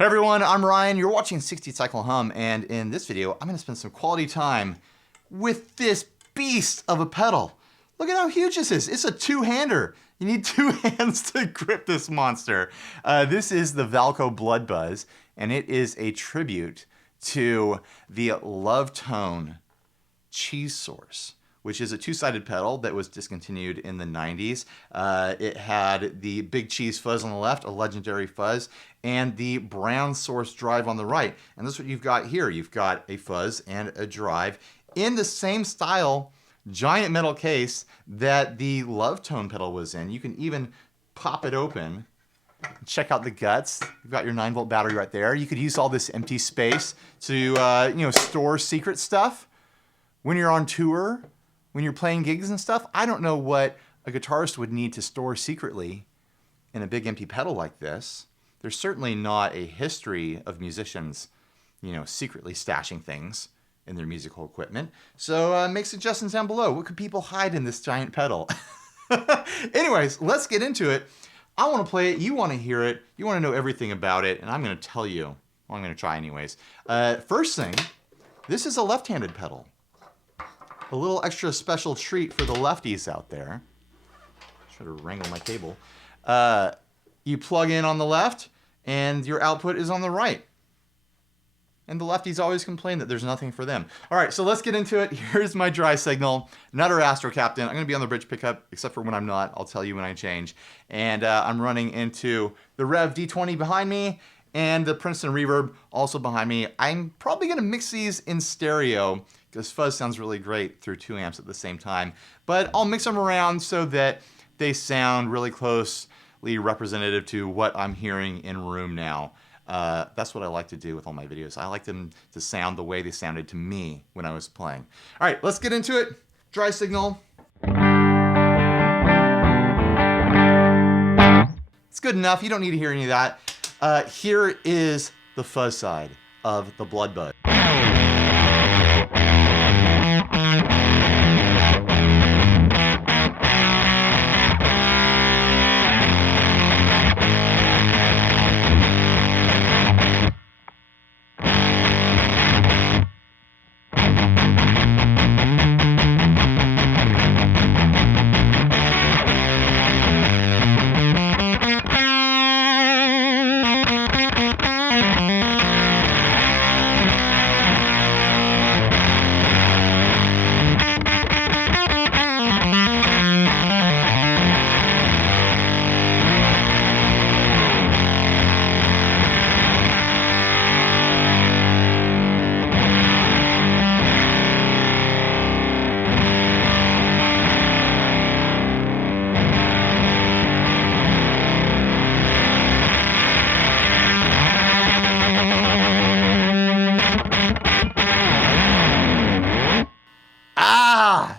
Hey everyone, I'm Ryan. You're watching 60 Cycle Hum, and in this video, I'm gonna spend some quality time with this beast of a pedal. Look at how huge this is. It's a two-hander. You need two hands to grip this monster. This is the VALCO BLOODBUZZ, and it is a tribute to the Lovetone cheese source, which is a two-sided pedal that was discontinued in the 90s. It had the big cheese fuzz on the left, a legendary fuzz, and the brown source drive on the right. And that's what you've got here. You've got a fuzz and a drive in the same style, giant metal case that the Lovetone pedal was in. You can even pop it open. Check out the guts. You've got your 9-volt battery right there. You could use all this empty space to store secret stuff when you're on tour. When you're playing gigs and stuff. I don't know what a guitarist would need to store secretly in a big empty pedal like this. There's certainly not a history of musicians, secretly stashing things in their musical equipment. So make suggestions down below. What could people hide in this giant pedal? Anyways, let's get into it. I want to play it. You want to hear it. You want to know everything about it. And I'm going to tell you. Well, I'm going to try anyways. First thing, this is a left-handed pedal. A little extra special treat for the lefties out there. Try to wrangle my cable. You plug in on the left, and your output is on the right. And the lefties always complain that there's nothing for them. All right, so let's get into it. Here's my dry signal. Another Astro Captain. I'm going to be on the bridge pickup, except for when I'm not. I'll tell you when I change. And I'm running into the Rev D20 behind me, and the Princeton Reverb also behind me. I'm probably going to mix these in stereo, because fuzz sounds really great through 2 amps at the same time. But I'll mix them around so that they sound really closely representative to what I'm hearing in room now. That's what I like to do with all my videos. I like them to sound the way they sounded to me when I was playing. All right, let's get into it. Dry signal. It's good enough. You don't need to hear any of that. Here is the fuzz side of the BLOODBUZZ.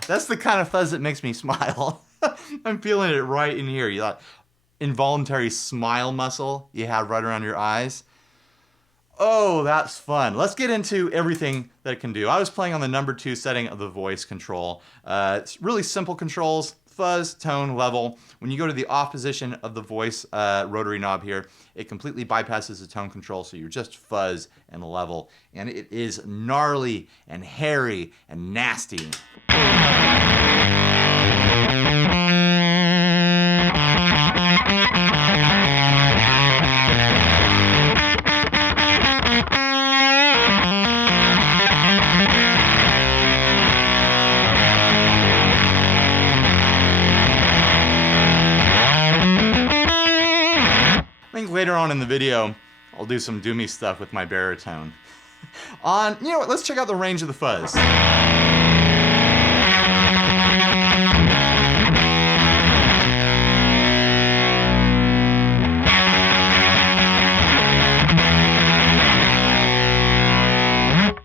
That's the kind of fuzz that makes me smile. I'm feeling it right in here. You got involuntary smile muscle you have right around your eyes. Oh, that's fun. Let's get into everything that it can do. I was playing on the number 2 setting of the voice control. It's really simple controls. Fuzz, tone, level. When you go to the off position of the voice rotary knob here, it completely bypasses the tone control, so you're just fuzz and level. And it is gnarly and hairy and nasty. Later on in the video, I'll do some doomy stuff with my baritone. You know what, let's check out the range of the fuzz.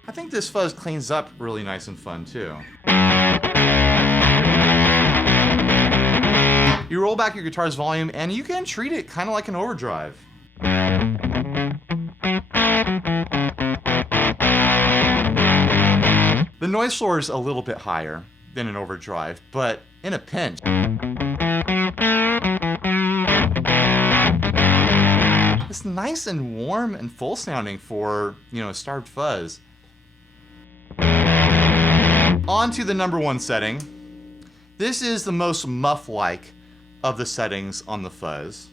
I think this fuzz cleans up really nice and fun too. You roll back your guitar's volume and you can treat it kind of like an overdrive. The noise floor is a little bit higher than an overdrive, but in a pinch. Listen to nice and warm and full sounding for, you know, a starved fuzz. On to the number 1 setting. This is the most muff-like of the settings on the fuzz.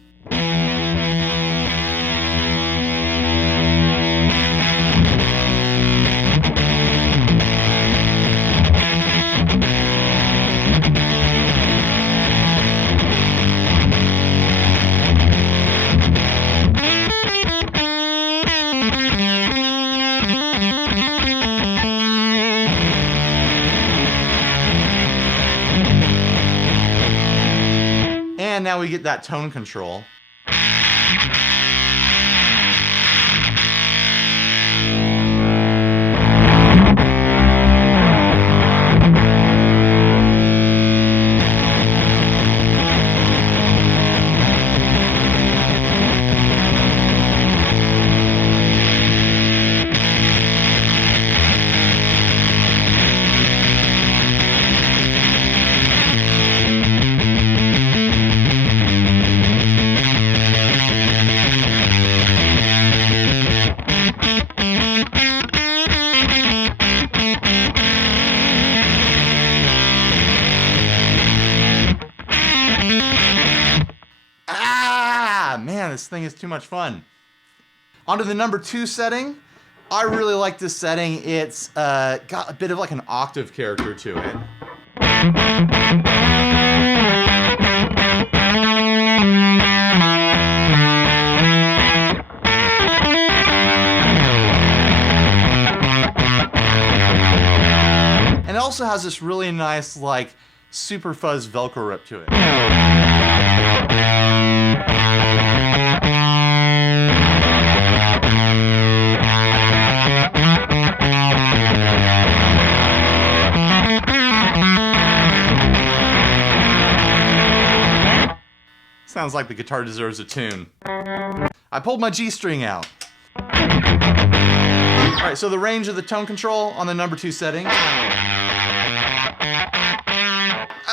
And now we get that tone control. Man, this thing is too much fun. On to the number 2 setting. I really like this setting. It's got a bit of like an octave character to it. And it also has this really nice like super fuzz Velcro rip to it. Sounds like the guitar deserves a tune. I pulled my G string out. Alright, so the range of the tone control on the number 2 setting.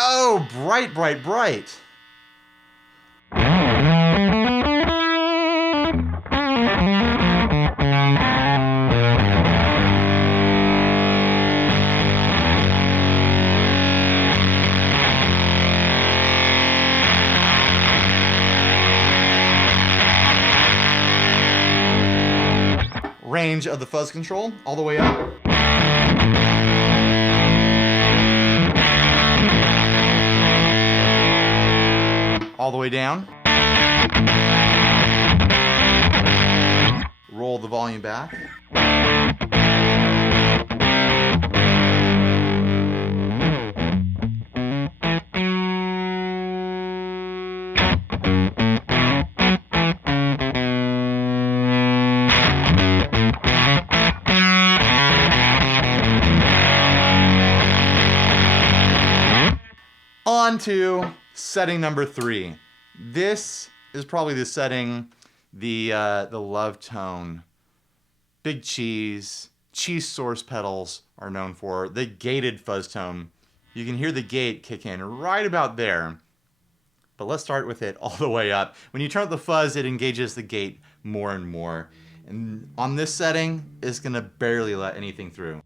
Oh, bright, bright, bright. Range of the fuzz control all the way up. All the way down. Roll the volume back. On to setting number 3. This is probably the setting the Lovetone big cheese source pedals are known for. The gated fuzz tone. You can hear the gate kick in right about there. But let's start with it all the way up. When you turn up the fuzz, it engages the gate more and more. And on this setting, it's gonna barely let anything through.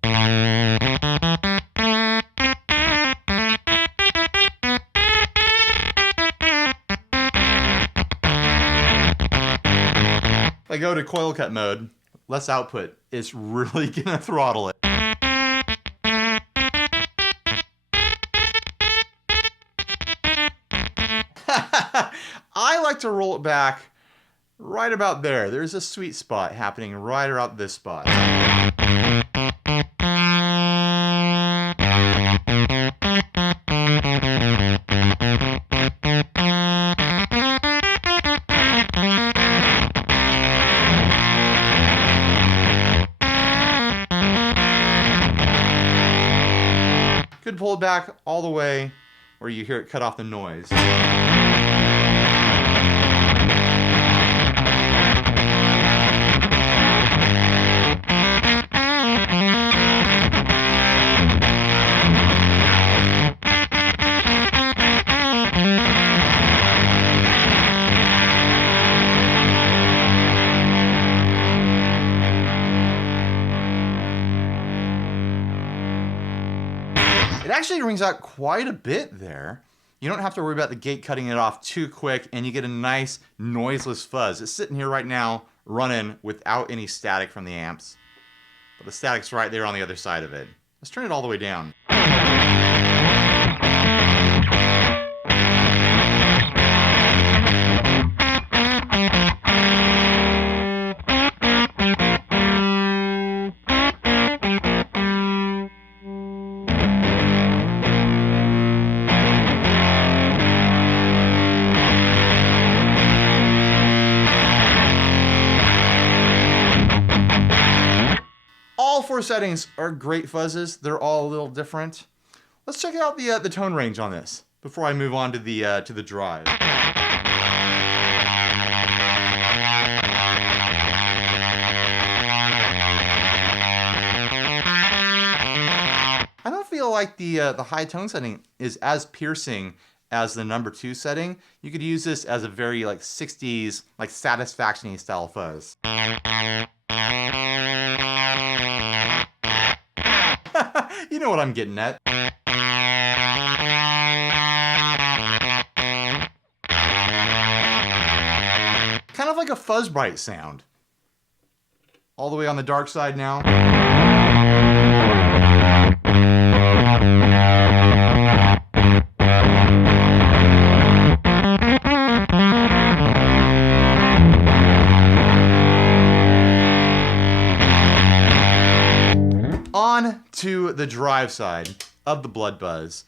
If I go to coil cut mode, less output, it's really gonna throttle it. I like to roll it back right about there. There's a sweet spot happening right around this spot. Could pull it back all the way where you hear it cut off the noise. It actually rings out quite a bit there. You don't have to worry about the gate cutting it off too quick, and you get a nice noiseless fuzz. It's sitting here right now running without any static from the amps, but the static's right there on the other side of it. Let's turn it all the way down. All four settings are great fuzzes. They're all a little different. Let's check out the tone range on this before I move on to the drive. I don't feel like the high tone setting is as piercing as the number 2 setting. You could use this as a very like 60s like satisfaction-y style fuzz. You know what I'm getting at. Kind of like a fuzz bright sound. All the way on the dark side now. On to the drive side of the BloodBuzz.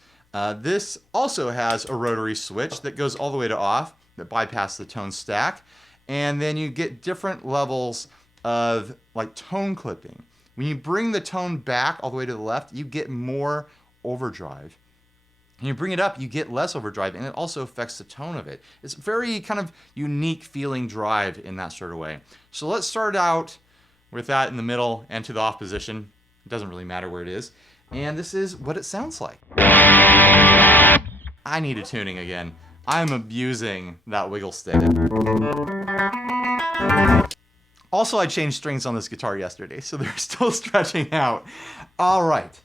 This also has a rotary switch that goes all the way to off, that bypasses the tone stack, and then you get different levels of like tone clipping. When you bring the tone back all the way to the left, you get more overdrive. When you bring it up, you get less overdrive, and it also affects the tone of it. It's a very kind of unique feeling drive in that sort of way. So let's start out with that in the middle and to the off position. It doesn't really matter where it is. And this is what it sounds like. I need a tuning again. I'm abusing that wiggle stick. Also, I changed strings on this guitar yesterday, so they're still stretching out. All right.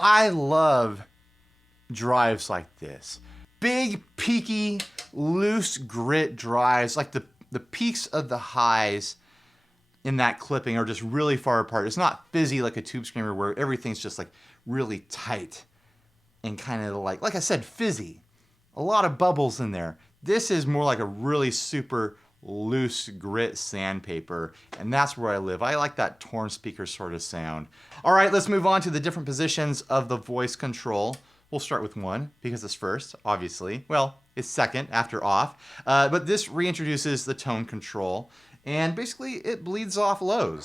I love drives like this. Big, peaky, loose grit drives, like the peaks of the highs in that clipping are just really far apart. It's not fizzy like a Tube Screamer where everything's just like really tight and kind of like I said, fizzy. A lot of bubbles in there. This is more like a really super loose grit sandpaper, and that's where I live. I like that torn speaker sort of sound. All right, let's move on to the different positions of the voice control. We'll start with 1 because it's first, obviously. Well, it's second after off, but this reintroduces the tone control, and basically it bleeds off lows.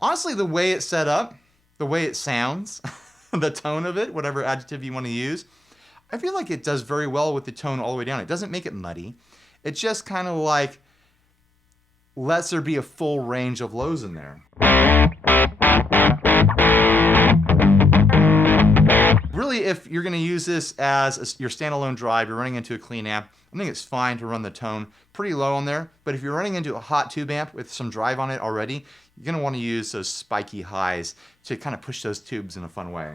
Honestly, the way it's set up, the way it sounds, the tone of it, whatever adjective you want to use, I feel like it does very well with the tone all the way down. It doesn't make it muddy. It just kind of like lets there be a full range of lows in there. Really really, if you're gonna use this as your standalone drive, you're running into a clean amp, I think it's fine to run the tone pretty low on there, but if you're running into a hot tube amp with some drive on it already, you're gonna wanna use those spiky highs to kind of push those tubes in a fun way.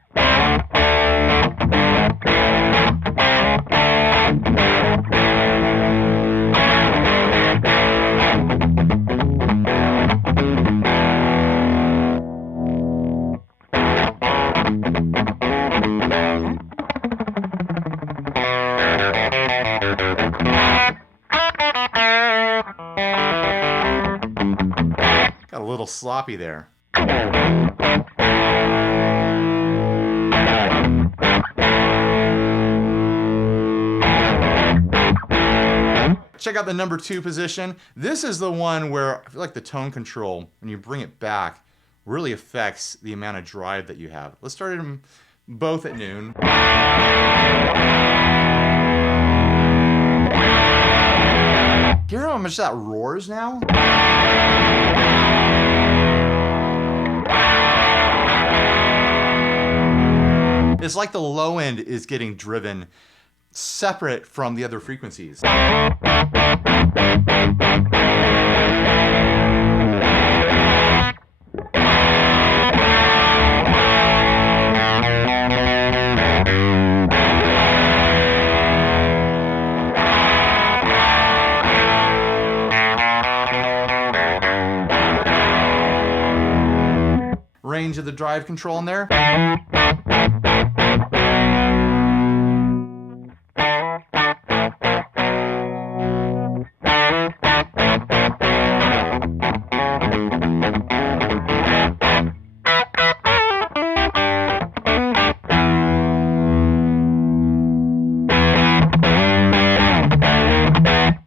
Got a little sloppy there. Check out the number 2 position. This is the one where I feel like the tone control, when you bring it back, really affects the amount of drive that you have. Let's start them both at noon. Hear how much that roars now? It's like the low end is getting driven separate from the other frequencies. Range of the drive control in there.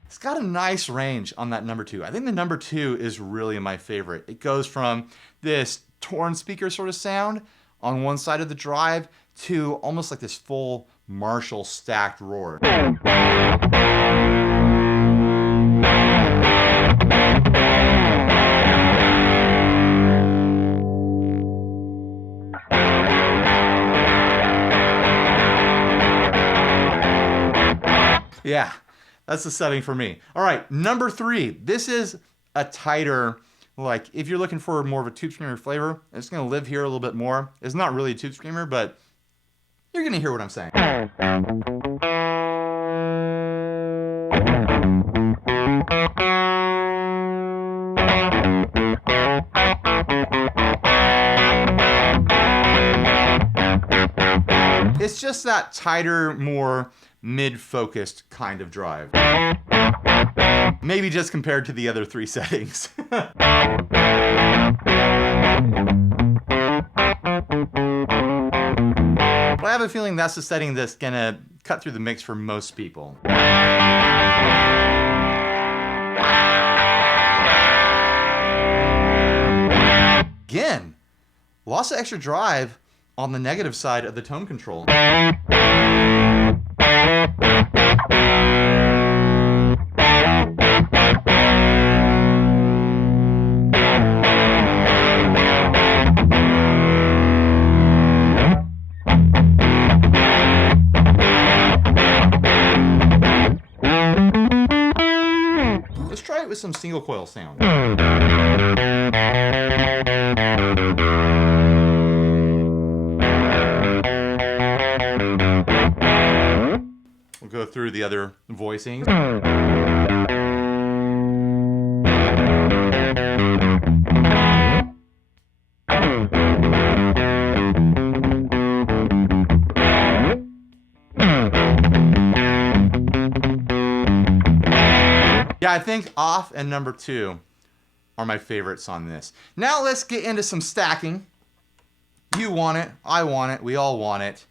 It's got a nice range on that number 2. I think the number 2 is really my favorite. It goes from this torn speaker sort of sound on one side of the drive to almost like this full Marshall stacked roar. Yeah, that's the setting for me. All right, number 3. This is a tighter, like if you're looking for more of a tube screamer flavor, it's gonna live here a little bit more. It's not really a tube screamer, but you're gonna hear what I'm saying. It's just that tighter, more mid-focused kind of drive. Maybe just compared to the other 3 settings. But I have a feeling that's the setting that's gonna cut through the mix for most people. Again, lots of extra drive on the negative side of the tone control. Let's try it with some single coil sound. We'll go through the other voicings. Yeah, I think off and number 2 are my favorites on this. Now let's get into some stacking. You want it, I want it, we all want it.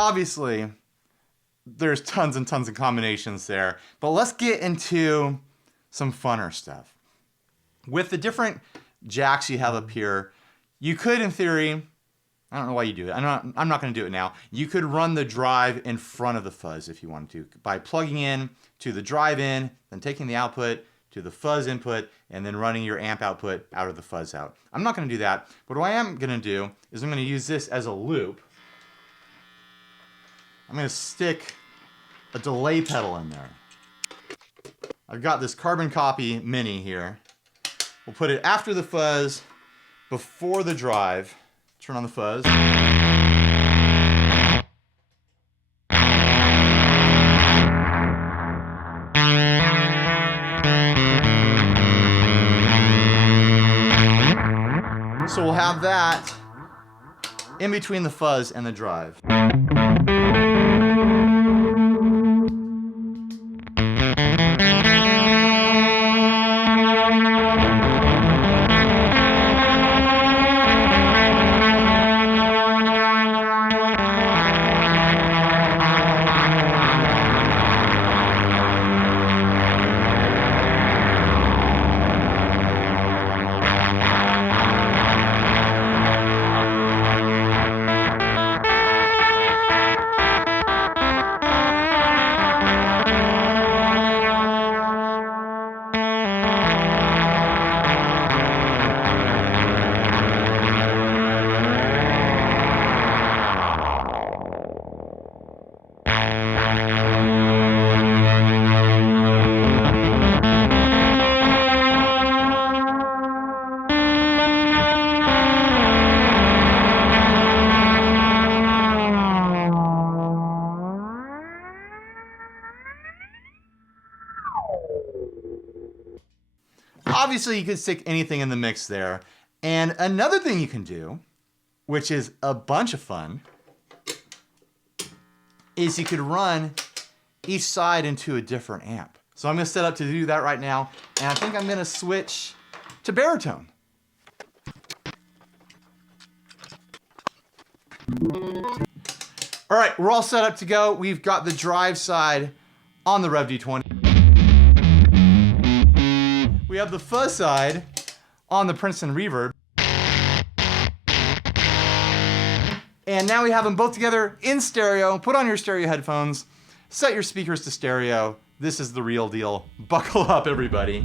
Obviously, there's tons and tons of combinations there, but let's get into some funner stuff. With the different jacks you have up here, you could, in theory, I don't know why you do it. I'm not going to do it now. You could run the drive in front of the fuzz if you wanted to, by plugging in to the drive in, then taking the output to the fuzz input, and then running your amp output out of the fuzz out. I'm not going to do that, but what I am going to do is I'm going to use this as a loop. I'm going to stick a delay pedal in there. I've got this carbon copy mini here. We'll put it after the fuzz, before the drive. Turn on the fuzz. So we'll have that in between the fuzz and the drive. Obviously, you could stick anything in the mix there. And another thing you can do, which is a bunch of fun, is you could run each side into a different amp. So I'm going to set up to do that right now, and I think I'm going to switch to baritone. All right, we're all set up to go. We've got the drive side on the Rev D20. We have the fuzz side on the Princeton Reverb. And now we have them both together in stereo. Put on your stereo headphones, set your speakers to stereo. This is the real deal. Buckle up, everybody.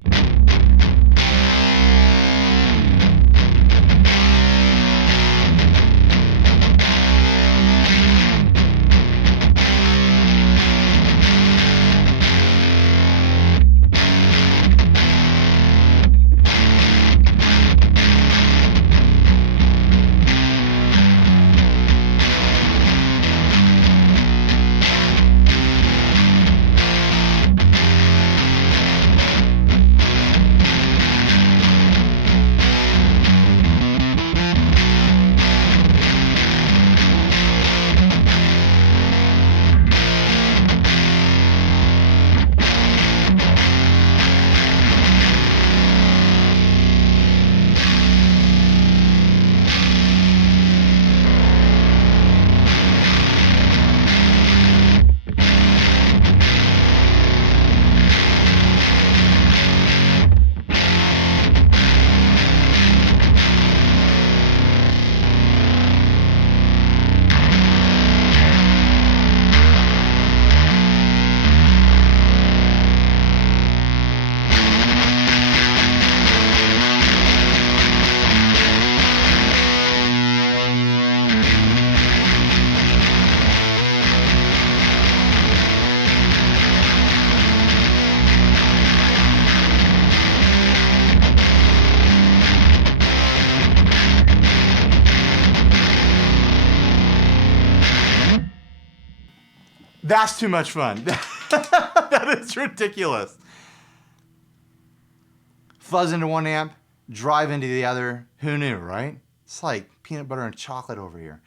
That's too much fun. That is ridiculous. Fuzz into one amp, drive into the other. Who knew, right? It's like peanut butter and chocolate over here.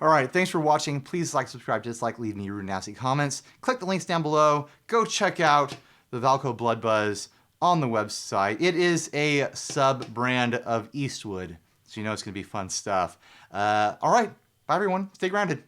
All right, thanks for watching. Please like, subscribe, dislike, leave me rude, nasty comments. Click the links down below. Go check out the VALCO BLOODBUZZ on the website. It is a sub-brand of Eastwood, so you know it's gonna be fun stuff. All right, bye everyone. Stay grounded.